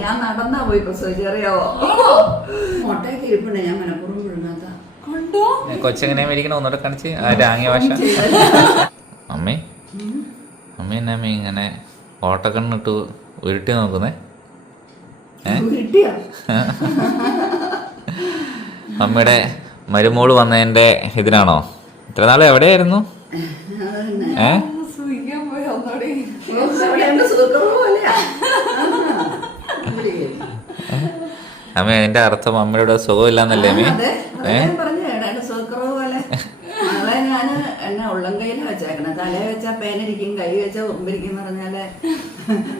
ഞാൻ നടന്നാ പോയി പ്രസവിച്ചു അറിയാവോ? മുട്ടയൊക്കെ ഇരിപ്പുണ്ട് ഞാൻ മലപ്പുറം വിഴുങ്ങാത്ത കണ്ടോ? കൊച്ചെങ്ങനെ മേടിക്കണം? ഒന്നുകൂടെ കാണിച്ച്. ആ രാങ്ങിയ ഭാഷ. അമ്മേ അമ്മ എന്നാ അമ്മ ഇങ്ങനെ ഓട്ടക്കണ്ണിട്ട് ഉരുട്ടി നോക്കുന്നേ? അമ്മയുടെ മരുമോൾ വന്നതിന്റെ ഇതിനാണോ? ഇത്ര നാളെ എവിടെയായിരുന്നു? ഏ? അമ്മ അതിന്റെ അർത്ഥം അമ്മയുടെ സുഖമില്ലാന്നല്ലേ അമ്മേ? എന്നെ ഉള്ളം കയ്യിലാ വെച്ചേക്കണേ. തലേ വെച്ചാ പേനിരിക്കും കൈ വെച്ചാ ഉമ്പിരിക്കും എന്ന് പറഞ്ഞാൽ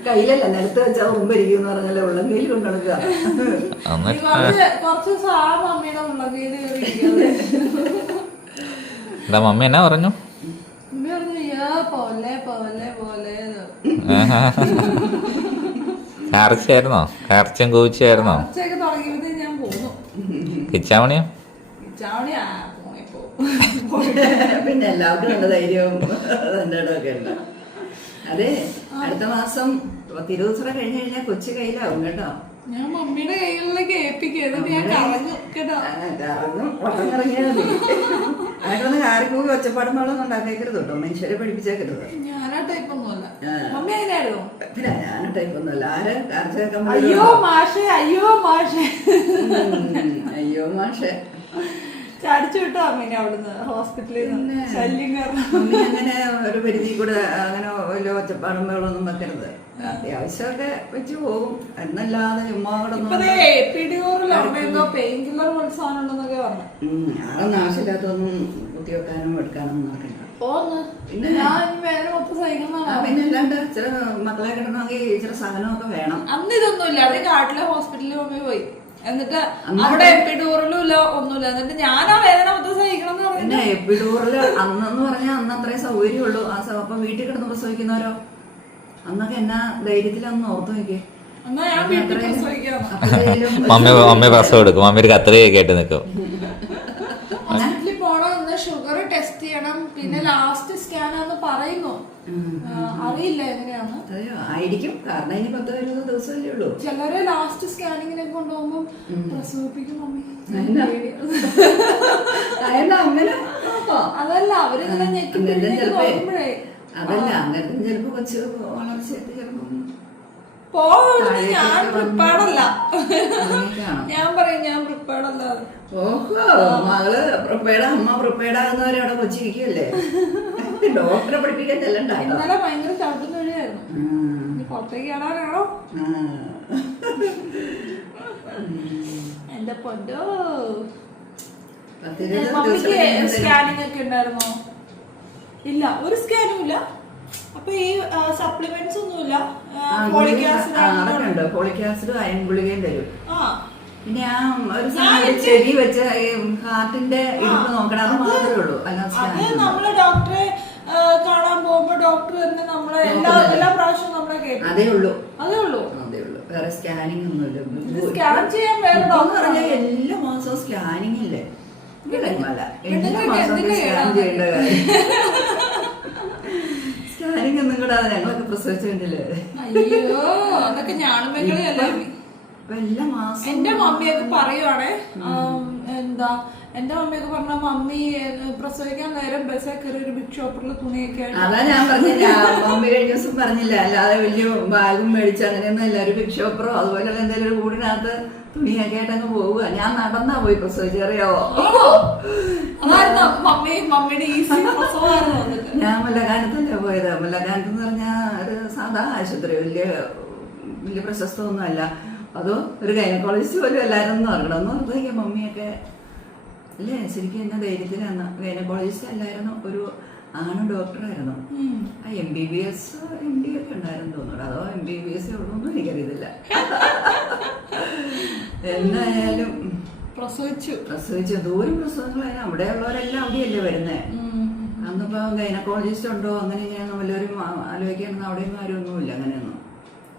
കയ്യിലല്ല നിലത്ത് പറഞ്ഞാൽ ഉള്ളം കയ്യിൽ എന്താ മമ്മി എന്നാ പറഞ്ഞു? ഉമ്മ പറഞ്ഞു അയ്യോ പോലെ പോലെ പോലെ കാർച്ചയായിരുന്നോ കാർച്ചയും കോവിച്ചായിരുന്നോ കുറച്ചൊക്കെ തുടങ്ങിയപ്പോഴത്തേ ഞാൻ പോന്നു കിച്ചാമണിയോ പിന്നെ എല്ലാവർക്കും ഉണ്ട് ധൈര്യവും ഇടമൊക്കെ ഉണ്ട്. അതെ അടുത്ത മാസം തിരുവസറ കഴിഞ്ഞ് കഴിഞ്ഞാൽ കൊച്ചു കയ്യിലാവും കേട്ടോ. ഞാൻ മമ്മിയുടെ കയ്യിലേക്ക് ഏൽപ്പിക്കും എന്നിട്ട് ഞാൻ കളഞ്ഞു കേട്ടോ. കറങ്ങും വട്ടം കറങ്ങിയാൽ മതി. അങ്ങോട്ടൊന്ന് കാറിക്കൂടി ഒച്ചപ്പാടും വെള്ളം ഉണ്ടാക്കേക്കരുത് കേട്ടോ. മനുഷ്യരെ പഠിപ്പിച്ചേക്കരുത്. ഞാനാ ടൈപ്പ് ഒന്നുമല്ല ആ. മമ്മി എങ്ങനെയായിരുന്നു? പിന്നെ ഞാൻ ടൈപ്പൊന്നുമല്ല ആരെ അയ്യോ മാഷേ അയ്യോ മാഷേ. അയ്യോ മാഷേ. ചടിച്ചു വിട്ടോ അമ്മീനെ അവിടുന്ന് ഹോസ്പിറ്റലിൽ നിന്ന്. ശല്യം കാരണം. അങ്ങനെ ഒരു പരിധി കൂടെ അങ്ങനെ ഒച്ചപ്പാടും വെള്ളമൊന്നും വെക്കരുത്. അത്യാവശ്യമൊക്കെ വെച്ച് പോകും. എന്നല്ലാതെ ചുമ്മാ പെയിൻ കില്ലർ ഉണ്ടെന്നൊക്കെ പറഞ്ഞു. ഞാൻ നാശമില്ലാത്തൊന്നും കുത്തിവെക്കാനും എടുക്കാനൊന്നും നടക്കില്ല. പോന്ന്. പിന്നെ ഇനി വേറെ മൊത്തം ആ, സഹിക്കുന്നതാണ് പിന്നെ മക്കളെ കിട്ടണമെങ്കിൽ ഇച്ചിരി സഹനമൊക്കെ വേണം. അന്ന് ഇതൊന്നും ഇല്ല അവിടെ കാട്ടിലെ ഹോസ്പിറ്റലിൽ മമ്മി പോയി. എന്നിട്ട് അവിടെ എപ്പിഡൂറിലും ഇല്ല ഒന്നുമില്ല. എന്നിട്ട് ഞാൻ ആ വേദന മൊത്തം സഹിക്കണം എന്ന് പറഞ്ഞു എപ്പിഡൂറിൽ അന്നെന്ന് പറഞ്ഞാൽ അന്ന് അത്രയും സൗകര്യമുള്ളൂ ആ അപ്പൊ വീട്ടിൽ കിടന്ന് പ്രസവിക്കുന്നവരോ? അന്നൊക്കെ എന്നാ ധൈര്യത്തിലൊന്ന് ഓർത്തു നോക്കിയേ. എന്നാ ഞാൻ വീട്ടിൽ പ്രസവിക്കാം. അപ്പോഴേലും മമ്മി മമ്മി പ്രസവം എടുക്കും. മമ്മി ഒരു കത്രികയൊക്കെ ആയിട്ട് നിൽക്കും ഹോസ്പിറ്റലിൽ പോണം ഒന്ന് ഷുഗർ ടെസ്റ്റ് ചെയ്യണം. പിന്നെ ലാസ്റ്റ് സ്കാൻ ആന്ന് പറയുന്നു. അറിയില്ല എങ്ങനെയാണ് ആയിരിക്കും. കാരണം ഇനി പത്ത് പതിനൊന്ന് ദിവസമല്ലേ ഉള്ളൂ. ചിലരെ ലാസ്റ്റ് സ്കാനിങ്ങിനെ കൊണ്ടുപോകുമ്പോ പ്രസവിപ്പിക്കും മമ്മി. അങ്ങനെ. അതല്ല അവർ ചിലപ്പോ അതല്ല അങ്ങനെ ചിലപ്പോ കൊച്ചു വളർച്ചയായിട്ട് ചിലപ്പം പോകരുത് ഞാൻ പ്രിപ്പേർഡല്ല ഞാൻ പറയും ഞാൻ പ്രിപ്പേർഡല്ല ഓഹോ മകൾ അമ്മ ആകുന്നവരെ അവിടെ ഡോക്ടറെ പഠിപ്പിക്കാൻ ഇന്നലെ ഭയങ്കര പുറത്തേക്ക് എന്റെ പൊന്നോ. മമ്മിക്ക് സ്കാനിങ് ഒക്കെ ഉണ്ടായിരുന്നോ? ഇല്ല ഒരു സ്കാനും ഇല്ല അപ്പൊ ഈ സപ്ലിമെന്റ്സ് ഒന്നുമില്ല. ഫോളിക് ആസിഡ് ഉണ്ട്? ഫോളിക് ആസിഡ് അയൺ ഗുളികയും തരും. പിന്നെ ആ ഒരു സാധനം ചെവി വെച്ച ഹാർട്ടിന്റെ ഇടിപ്പ് നോക്കണം. അത് മാത്രമേ ഉള്ളൂ. അത് നമ്മൾ ഡോക്ടറെ കാണാൻ പോകുമ്പോ ഡോക്ടർ തന്നെ നമ്മളെ എല്ലാ എല്ലാ പ്രാവശ്യവും നമ്മളെ കേട്ടു അതേ ഉള്ളൂ. അതേ ഉള്ളൂ. അതേ ഉള്ളൂ. വേറെ സ്കാനിങ് ഒന്നുമില്ല സ്കാൻ ചെയ്യാൻ വേറെ ഡോക്ടർ എല്ലാ മാസവും സ്കാനിങ് ഇല്ലേ? എല്ലാ മാസവും സ്കാൻ ചെയ്യേണ്ട കാര്യം. ഒന്നും കൂടാതെ ഞങ്ങളൊക്കെ പ്രസവിച്ചു കണ്ടില്ലേ അയ്യോ അതൊക്കെ ഞാനും മാസം എന്റെ മമ്മിയൊക്കെ പറയുവാണേ എന്താ എന്റെ മമ്മിയൊക്കെ പറഞ്ഞ മമ്മി പ്രസവിക്കാൻ നേരം ബസ്സേ കയറി ഒരു ബിഗ് ഷോപ്പറിൽ തുണിയൊക്കെ അതാ ഞാൻ പറഞ്ഞില്ല. മമ്മി കഴിഞ്ഞ ദിവസം പറഞ്ഞില്ല. അല്ലാതെ വലിയ ബാഗും മേടിച്ച് അങ്ങനെയൊന്നും അല്ല. ഒരു ബിഗ് ഷോപ്പറോ അതുപോലെ എന്തെങ്കിലും ഒരു കൂടിനകത്ത് തുണിയൊക്കെ ആയിട്ട് അങ്ങ് പോവുക. ഞാൻ നടന്നാ പോയി പ്രസവിച്ചു. അറിയാവോ? ആണോ? അതായിരുന്നു മമ്മി മമ്മിയുടെ ഈസി ഞാൻ മുല്ലകാനത്തല്ലേ പോയത്? മുല്ലകാനത്ത് എന്ന് പറഞ്ഞാൽ ഒരു സാധാ ആശുപത്രി. വലിയ വലിയ പ്രശസ്തമൊന്നുമല്ല. അതോ ഒരു ഗൈനക്കോളജിസ്റ്റ് പോലും എല്ലാവരും ഒന്നും അറിയണം ഒന്നും ഓർത്തേക്ക് മമ്മിയൊക്കെ. അല്ലേ? ശരിക്കും എന്നാ ധൈര്യത്തിലാണ് ഗൈനക്കോളജിസ്റ്റ് അല്ലായിരുന്നു ഒരു ആണ് ഡോക്ടറായിരുന്നു. ആ M B B S M D ഒക്കെ ഉണ്ടായിരുന്നു തോന്നുന്നു അതോ എം ബി ബി എസ് ഉള്ളൂന്നും എനിക്കറിയത്തില്ല. എന്തായാലും പ്രസവിച്ചു. പ്രസവിച്ചു. ദൂരം പ്രസവങ്ങളായാലും അവിടെ ഉള്ളവരെല്ലാം അവിടെയല്ലേ വരുന്നത് അന്നിപ്പോ ഗൈനക്കോളജിസ്റ്റ് ഉണ്ടോ? അങ്ങനെ ഇങ്ങനെയൊന്നും വല്ലവരും ആലോചിക്കാനൊന്നും അവിടെയും ആരൊന്നുമില്ല അങ്ങനെയൊന്നും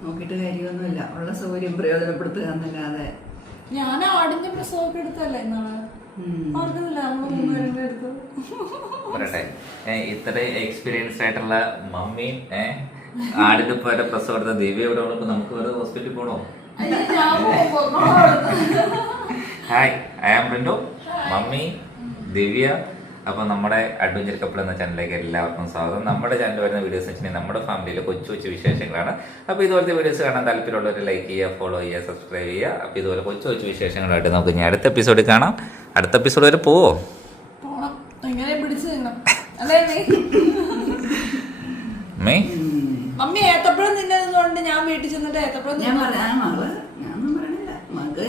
നോക്കിയിട്ട് കാര്യമൊന്നുമില്ല. ഉള്ള സൗകര്യം പ്രയോജനപ്പെടുത്തുക എന്നല്ലാതെ. ഞാൻ ആടിന്റെ പ്രസവമൊക്കെ എടുത്തല്ലേ ഇന്നാൾ? പറയട്ടെ. ഇത്ര എക്സ്പീരിയൻസ് ആയിട്ടുള്ള മമ്മിയും ആടിന്റെ പോയ പ്രസവം ദിവ്യ ഇവിടെ ഉള്ളപ്പോ നമുക്ക് വേറെ ഹോസ്പിറ്റലിൽ പോണോ? Hi I am Bindu mummy Divya അപ്പോൾ നമ്മുടെ അഡ്വഞ്ചർ കപ്പിൾ എന്ന ചാനലിലേക്ക് എല്ലാവർക്കും സ്വാഗതം. നമ്മുടെ ചാനൽ വരുന്ന വീഡിയോസ് വെച്ചിട്ടുണ്ടെങ്കിൽ നമ്മുടെ ഫാമിലിയിലെ കൊച്ചു കൊച്ചു വിശേഷങ്ങളാണ്. അപ്പോൾ ഇതുപോലത്തെ വീഡിയോസ് കാണാൻ താല്പര്യമുള്ളവർ ലൈക്ക് ചെയ്യുക ഫോളോ ചെയ്യുക സബ്സ്ക്രൈബ് ചെയ്യുക. അപ്പോൾ ഇതുപോലെ കൊച്ചു കൊച്ചു വിശേഷങ്ങളായിട്ട് നമുക്ക് ഇനി അടുത്ത എപ്പിസോഡ് കാണാം. അടുത്ത എപ്പിസോഡ് വരെ പോവോ? മമ്മി ഏത്തപ്പഴം തിന്നതുകൊണ്ട് ഞാൻ വീട്ടിൽ ചെന്നിട്ട് ഏത്തപ്പഴം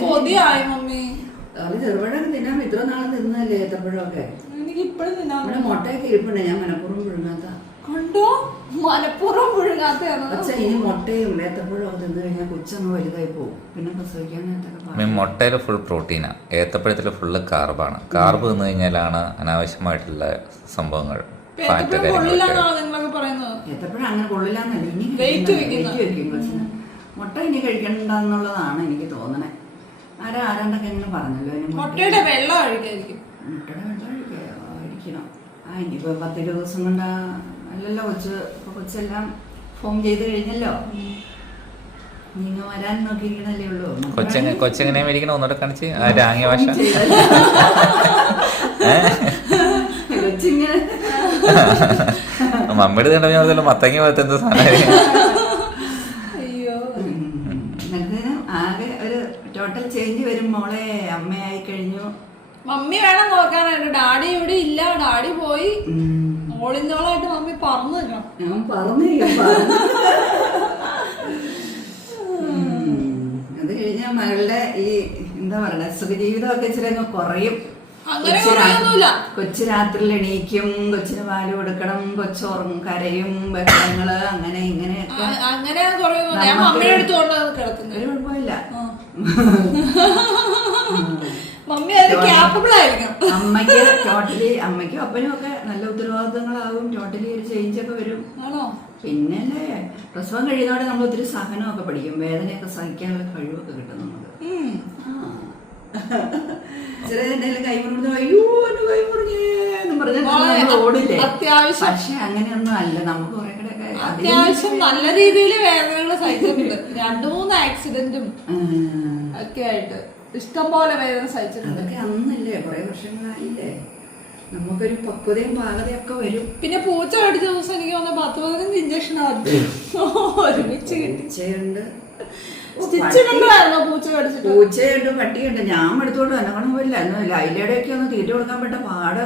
കൊതിയായി മമ്മി. ചെറുപഴം തിന്നാൻ ഇത്ര നാളെ തിന്നല്ലേ ഏത്തപ്പഴമൊക്കെ? എനിക്ക് ഇപ്പഴും തിന്നാൻ നമ്മുടെ മുട്ടയൊക്കെ ഇരിപ്പുണ്ട്. ഞാൻ മനപ്പുറം പുഴുങ്ങാത്ത. കണ്ടോ? മനപ്പുറം പുഴുങ്ങാത്തയാണ് പക്ഷെ ഇനി മുട്ടയും ഏത്തപ്പഴവും ഒക്കെ തിന്നു കഴിഞ്ഞാൽ കൊച്ചങ്ങ് വലുതായി പോകും. പിന്നെ മീൻ മുട്ടയിൽ ഫുൾ പ്രോട്ടീനാ ഏത്തപ്പഴത്തിൽ ഫുള്ള് കാർബാണ് കാർബ് തിന്നു കഴിഞ്ഞാലാണ് അനാവശ്യമായിട്ടുള്ള സംഭവങ്ങൾ ഫാറ്റ് കാര്യങ്ങളൊക്കെ. ഏത്തപ്പഴം അങ്ങനെ കൊള്ളില്ലാന്നല്ല. ഇനി. വെക്കും കൊച്ചിന്. മുട്ട ഇനി കഴിക്കണ്ടെന്നുള്ളതാണ് എനിക്ക് തോന്നണേ. ആരാ ആരാണ്ടൊക്കെ ഇങ്ങനെ പറഞ്ഞല്ലോ. ഇനി മുട്ടയുടെ വെള്ളം അഴുകായിരിക്കും മുട്ടയുടെ വെള്ളം കഴിക്കണം ആ ഇനിയിപ്പോ പത്തിരുപത് ദിവസം കൊണ്ട് അല്ലല്ലോ കൊച്ച് കൊച്ചെല്ലാം ഫോം ചെയ്ത് കഴിഞ്ഞല്ലോ. നീങ്ങ വരാൻ നോക്കിയിരിക്കണല്ലേ ഉള്ളൂ. മുട്ട കൊച്ചെങ്ങ വേണമെങ്കിൽ കൊച്ചെങ്ങനെ മേടിക്കണം? ഒന്നോടെ കാണിച്ച്. രാങ്ങി ഭാഷ. കൊച്ചിങ്ങനെ. മമ്മിയുടെ കണ്ടപ്പോൾ ഞാൻ മത്തങ്ങ പോലത്തെ എന്തോ സാധനം. ആകെ ഒരു ടോട്ടൽ ചേഞ്ച് വരും മോളെ. കഴിഞ്ഞു മമ്മി വേണം നോക്കാനായിട്ട്. ഡാഡി ഇവിടെ ഇല്ല. ഡാഡി പോയി. മോളിന്നോളായിട്ട് മമ്മി പറന്നു നിൽക്കണം ഞാൻ പറഞ്ഞു അത് കഴിഞ്ഞ മകളുടെ ഈ എന്താ പറയണ സുഖജീവിതമൊക്കെ ഇച്ചിരി അങ്ങ് കുറയും. കൊച്ചു രാത്രി രാത്രിയിൽ എണീക്കും കൊച്ചിന് പാൽ കൊടുക്കണം കൊച്ചോറും കരയും ബഹളങ്ങൾ അങ്ങനെ ഇങ്ങനെ അങ്ങനെ ഒരു കുഴപ്പമില്ല. അമ്മയ്ക്ക് ടോട്ടലി അമ്മയ്ക്കും അപ്പനും ഒക്കെ നല്ല ഉത്തരവാദിത്തങ്ങളാകും ടോട്ടലി ഒരു ചേഞ്ച് ഒക്കെ വരും. ആണോ? പിന്നല്ലേ പ്രസവം കഴിയുന്നതോടെ നമ്മൾ ഒത്തിരി സഹനമൊക്കെ പഠിക്കും. വേദനയൊക്കെ സഹിക്കാനുള്ള കഴിവൊക്കെ കിട്ടും നമുക്ക്. കൈ മുറിഞ്ഞു അയ്യോ എന്റെ കൈ പറഞ്ഞാൽ ഓടില്ലേ? അത്യാവശ്യം- പക്ഷെ അങ്ങനെയൊന്നും അല്ല. നമുക്ക് കുറെ അത്യാവശ്യം നല്ല രീതിയിൽ വേദനകൾ സഹിച്ചിട്ടുണ്ട്. രണ്ടു മൂന്ന് ആക്സിഡന്റും. ഒക്കെ ആയിട്ട്. ഇഷ്ടം പോലെ വേദന സഹിച്ചിട്ടുണ്ട്. അതൊക്കെ അന്നല്ലേ? കുറെ വർഷങ്ങളായില്ലേ? നമുക്കൊരു പക്വതയും പാകതയും ഒക്കെ വരും. പിന്നെ പൂച്ച അടിച്ച ദിവസം എനിക്ക് വന്ന പത്ത് പതിനഞ്ച് ഇഞ്ചക്ഷൻ ഒരുമിച്ച് കിട്ടിച്ചുണ്ട് പൂച്ചയുണ്ട്. പട്ടിയുണ്ട്. ഞാൻ എടുത്തോണ്ട് എന്നെ കാണാൻ പോയില്ല ലൈലയുടെ ഒക്കെ ഒന്ന് തീറ്റ കൊടുക്കാൻ പറ്റ പാട്.